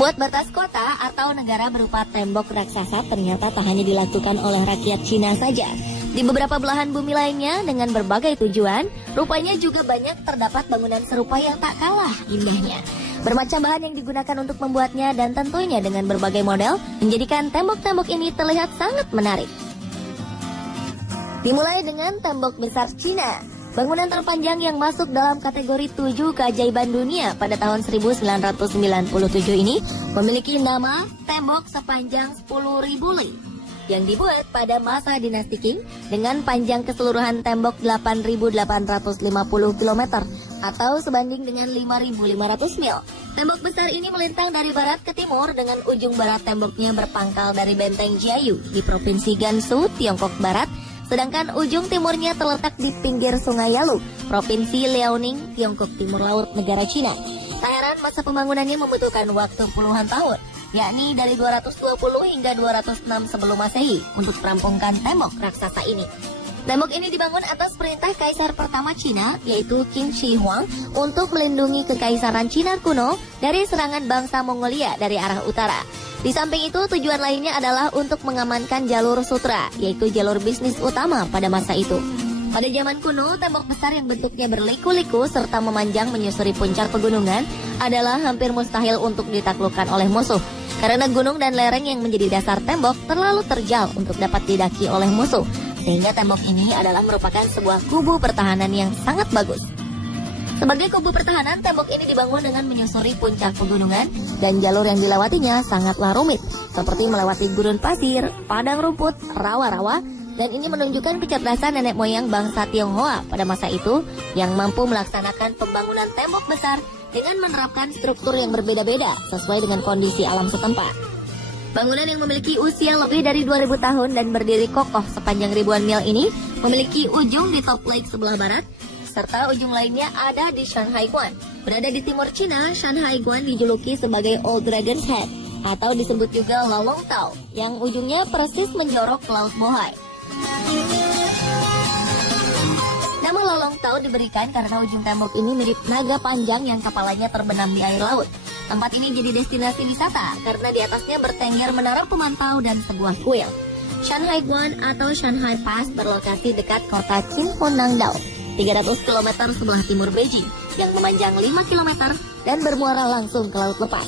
Membuat batas kota atau negara berupa tembok raksasa ternyata tak hanya dilakukan oleh rakyat Cina saja. Di beberapa belahan bumi lainnya dengan berbagai tujuan, rupanya juga banyak terdapat bangunan serupa yang tak kalah indahnya. Bermacam bahan yang digunakan untuk membuatnya dan tentunya dengan berbagai model menjadikan tembok-tembok ini terlihat sangat menarik. Dimulai dengan tembok besar Cina. Bangunan terpanjang yang masuk dalam kategori 7 keajaiban dunia pada tahun 1997 ini memiliki nama tembok sepanjang 10.000 li yang dibuat pada masa dinasti Qing dengan panjang keseluruhan tembok 8.850 km atau sebanding dengan 5.500 mil. Tembok besar ini melintang dari barat ke timur dengan ujung barat temboknya berpangkal dari benteng Jiayu di Provinsi Gansu, Tiongkok Barat, sedangkan ujung timurnya terletak di pinggir Sungai Yalu, Provinsi Liaoning, Tiongkok Timur Laut, negara Cina. Tak heran masa pembangunannya membutuhkan waktu puluhan tahun, yakni dari 220 hingga 206 sebelum Masehi untuk merampungkan tembok raksasa ini. Tembok ini dibangun atas perintah Kaisar pertama Cina, yaitu Qin Shi Huang, untuk melindungi kekaisaran Cina kuno dari serangan bangsa Mongolia dari arah utara. Di samping itu, tujuan lainnya adalah untuk mengamankan jalur sutra, yaitu jalur bisnis utama pada masa itu. Pada zaman kuno, tembok besar yang bentuknya berliku-liku serta memanjang menyusuri puncak pegunungan adalah hampir mustahil untuk ditaklukkan oleh musuh, karena gunung dan lereng yang menjadi dasar tembok terlalu terjal untuk dapat didaki oleh musuh. Sehingga tembok ini adalah merupakan sebuah kubu pertahanan yang sangat bagus. Sebagai kubu pertahanan, tembok ini dibangun dengan menyusuri puncak pegunungan dan jalur yang dilewatinya sangatlah rumit, seperti melewati gurun pasir, padang rumput, rawa-rawa, dan ini menunjukkan kecerdasan nenek moyang bangsa Tionghoa pada masa itu yang mampu melaksanakan pembangunan tembok besar dengan menerapkan struktur yang berbeda-beda sesuai dengan kondisi alam setempat. Bangunan yang memiliki usia lebih dari 2000 tahun dan berdiri kokoh sepanjang ribuan mil ini memiliki ujung di Top Lake sebelah barat, serta ujung lainnya ada di Shanhai Guan. Berada di timur Cina, Shanhai Guan dijuluki sebagai Old Dragon's Head, atau disebut juga Lalong Tao, yang ujungnya persis menjorok ke Laut Bohai. Nama Lalong Tao diberikan karena ujung tembok ini mirip naga panjang yang kepalanya terbenam di air laut. Tempat ini jadi destinasi wisata karena di atasnya bertengger menara pemantau dan sebuah kuil. Shanhai Guan atau Shanhai Pass berlokasi dekat kota Qinhuangdao, 300 km sebelah timur Beijing, yang memanjang 5 km dan bermuara langsung ke laut lepas.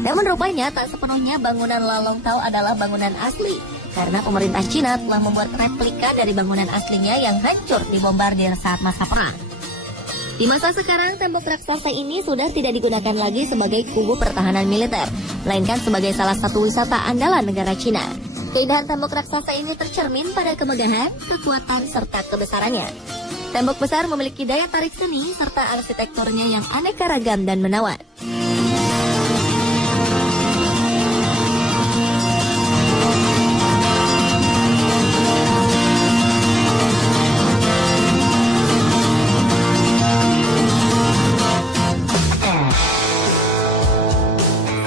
Namun rupanya tak sepenuhnya bangunan Lalong Tao adalah bangunan asli, karena pemerintah Cina telah membuat replika dari bangunan aslinya yang hancur dibombardir saat masa perang. Di masa sekarang, tembok raksasa ini sudah tidak digunakan lagi sebagai kubu pertahanan militer, melainkan sebagai salah satu wisata andalan negara Cina. Keindahan tembok raksasa ini tercermin pada kemegahan, kekuatan, serta kebesarannya. Tembok besar memiliki daya tarik seni serta arsitekturnya yang aneka ragam dan menawan.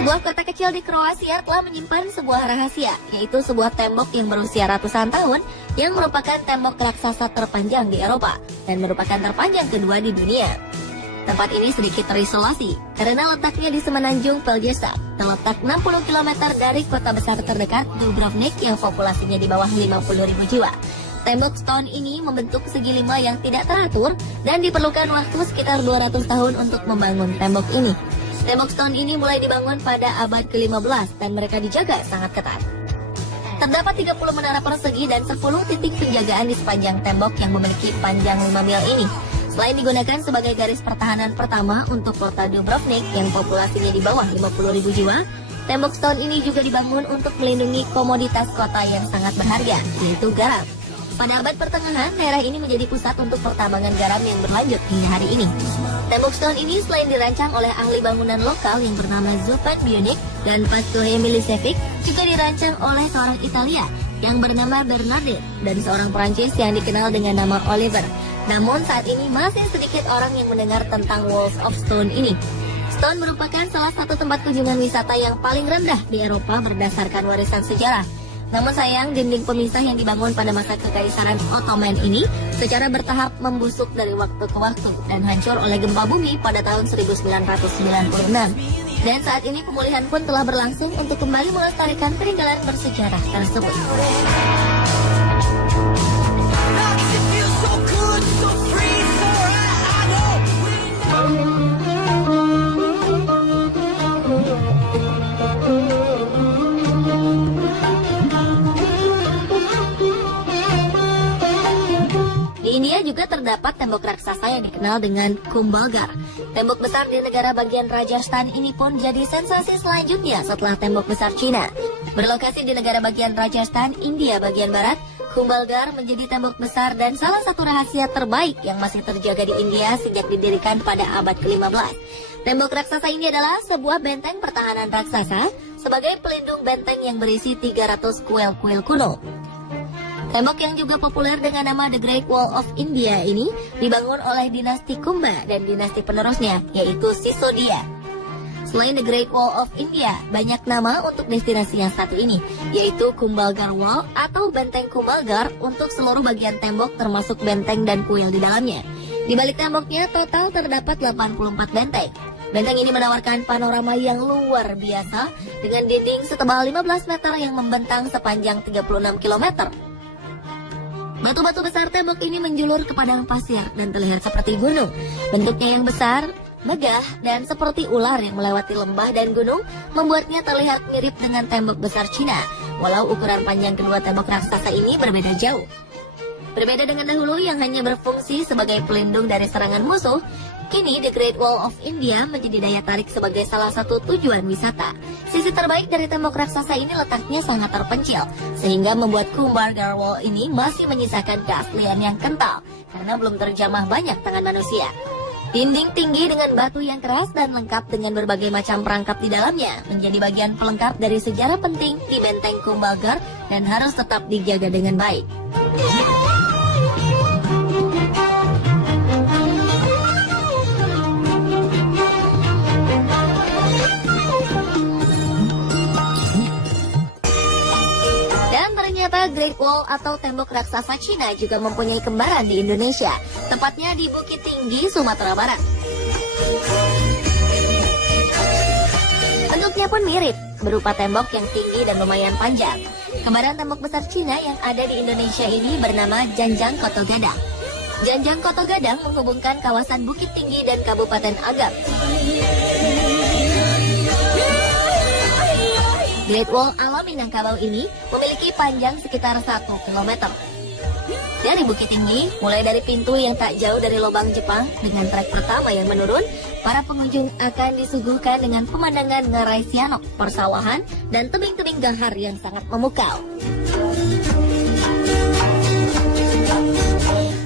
Sebuah kota kecil di Kroasia telah menyimpan sebuah rahasia, yaitu sebuah tembok yang berusia ratusan tahun yang merupakan tembok raksasa terpanjang di Eropa dan merupakan terpanjang kedua di dunia. Tempat ini sedikit terisolasi karena letaknya di semenanjung Pelješac, terletak 60 km dari kota besar terdekat Dubrovnik yang populasinya di bawah 50.000 jiwa. Tembok stone ini membentuk segi lima yang tidak teratur dan diperlukan waktu sekitar 200 tahun untuk membangun tembok ini. Tembok stone ini mulai dibangun pada abad ke-15 dan mereka dijaga sangat ketat. Terdapat 30 menara persegi dan 10 titik penjagaan di sepanjang tembok yang memiliki panjang 5 mil ini. Selain digunakan sebagai garis pertahanan pertama untuk kota Dubrovnik yang populasinya di bawah 50.000 jiwa, tembok stone ini juga dibangun untuk melindungi komoditas kota yang sangat berharga, yaitu garam. Pada abad pertengahan, daerah ini menjadi pusat untuk pertambangan garam yang berlanjut hingga hari ini. Tembok stone ini selain dirancang oleh ahli bangunan lokal yang bernama Zupan Bionic dan Pastore Milicevic, juga dirancang oleh seorang Italia yang bernama Bernardin dan seorang Prancis yang dikenal dengan nama Oliver. Namun saat ini masih sedikit orang yang mendengar tentang Walls of Stone ini. Stone merupakan salah satu tempat kunjungan wisata yang paling rendah di Eropa berdasarkan warisan sejarah. Namun sayang, dinding pemisah yang dibangun pada masa kekaisaran Ottoman ini secara bertahap membusuk dari waktu ke waktu dan hancur oleh gempa bumi pada tahun 1996. Dan saat ini pemulihan pun telah berlangsung untuk kembali melestarikan peninggalan bersejarah tersebut. Di India juga terdapat tembok raksasa yang dikenal dengan Kumbhalgarh. Tembok besar di negara bagian Rajasthan ini pun jadi sensasi selanjutnya setelah tembok besar Cina. Berlokasi di negara bagian Rajasthan, India bagian barat, Kumbhalgarh menjadi tembok besar dan salah satu rahasia terbaik yang masih terjaga di India sejak didirikan pada abad ke-15. Tembok raksasa ini adalah sebuah benteng pertahanan raksasa sebagai pelindung benteng yang berisi 300 kuil-kuil kuno. Tembok yang juga populer dengan nama The Great Wall of India ini dibangun oleh dinasti Kumbha dan dinasti penerusnya, yaitu Sisodia. Selain The Great Wall of India, banyak nama untuk destinasi yang satu ini, yaitu Kumbhalgarh Wall atau Benteng Kumbhalgarh untuk seluruh bagian tembok termasuk benteng dan kuil di dalamnya. Di balik temboknya total terdapat 84 benteng. Benteng ini menawarkan panorama yang luar biasa dengan dinding setebal 15 meter yang membentang sepanjang 36 km. Batu-batu besar tembok ini menjulur ke padang pasir dan terlihat seperti gunung. Bentuknya yang besar, megah, dan seperti ular yang melewati lembah dan gunung membuatnya terlihat mirip dengan tembok besar Cina, walau ukuran panjang kedua tembok raksasa ini berbeda jauh. Berbeda dengan dahulu yang hanya berfungsi sebagai pelindung dari serangan musuh, kini The Great Wall of India menjadi daya tarik sebagai salah satu tujuan wisata. Sisi terbaik dari tembok raksasa ini letaknya sangat terpencil, sehingga membuat Kumbhalgarh Wall ini masih menyisakan keaslian yang kental, karena belum terjamah banyak tangan manusia. Dinding tinggi dengan batu yang keras dan lengkap dengan berbagai macam perangkap di dalamnya menjadi bagian pelengkap dari sejarah penting di benteng Kumbhalgarh dan harus tetap dijaga dengan baik. Ternyata Great Wall atau tembok raksasa Cina juga mempunyai kembaran di Indonesia, tepatnya di Bukit Tinggi, Sumatera Barat. Bentuknya pun mirip, berupa tembok yang tinggi dan lumayan panjang. Kembaran tembok besar Cina yang ada di Indonesia ini bernama Janjang Koto Gadang. Janjang Koto Gadang menghubungkan kawasan Bukit Tinggi dan Kabupaten Agam. Great Wall ala Minangkabau ini memiliki panjang sekitar 1 km. Dari Bukit Tinggi, mulai dari pintu yang tak jauh dari lubang Jepang dengan trek pertama yang menurun, para pengunjung akan disuguhkan dengan pemandangan Ngarai Sianok, persawahan, dan tebing-tebing gahar yang sangat memukau.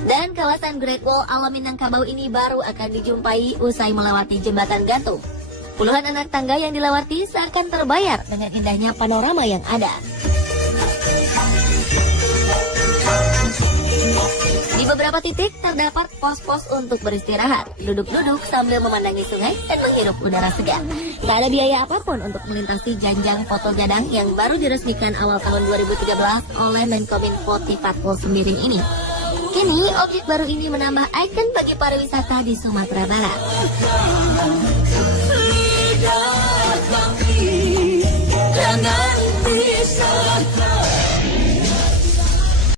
Dan kawasan Great Wall ala Minangkabau ini baru akan dijumpai usai melewati jembatan gantung. Puluhan anak tangga yang dilewati seakan terbayar dengan indahnya panorama yang ada. Di beberapa titik terdapat pos-pos untuk beristirahat, duduk-duduk sambil memandangi sungai dan menghirup udara segar. Tak ada biaya apapun untuk melintasi Janjang Koto Gadang yang baru diresmikan awal tahun 2013 oleh Menkominfo Fatul Sembiring ini. Kini, objek baru ini menambah ikon bagi pariwisata di Sumatera Barat. Jangan bisa